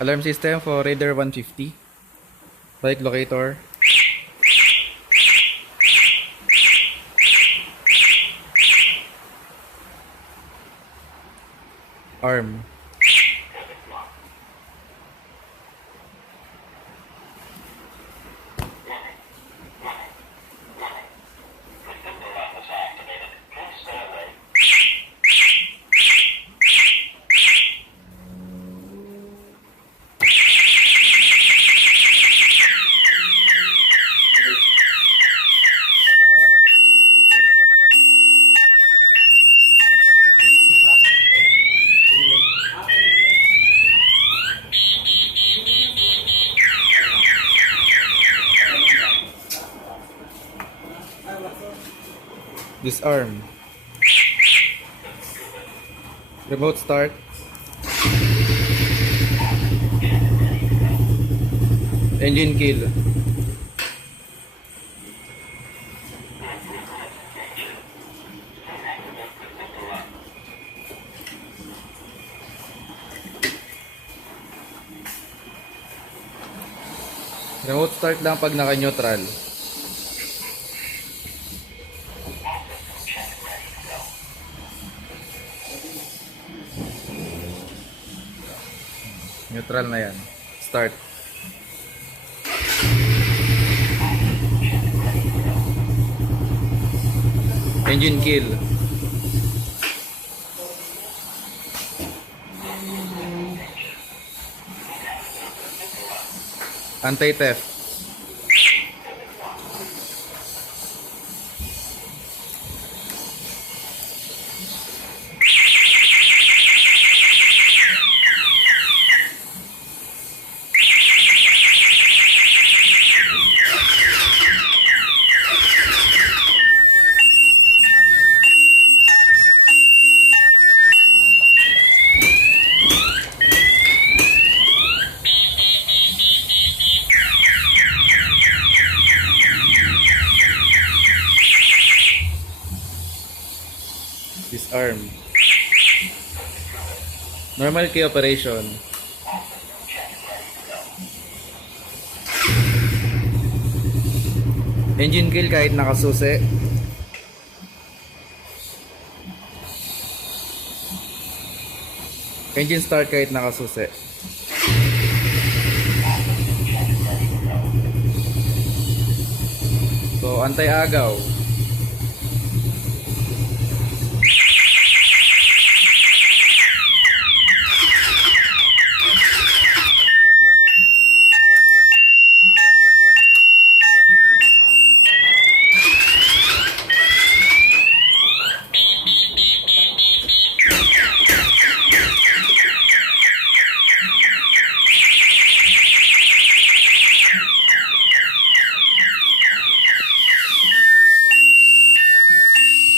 Alarm system for Raider 150. Bike locator. Arm. Disarm. Remote start. Engine kill. Remote start lang pag naka-neutral. Neutral na yan. Start. Engine kill. Anti-theft. Disarm. Normal key operation. Engine kill kahit nakasusi. Engine start kahit nakasusi. So, anti-agaw.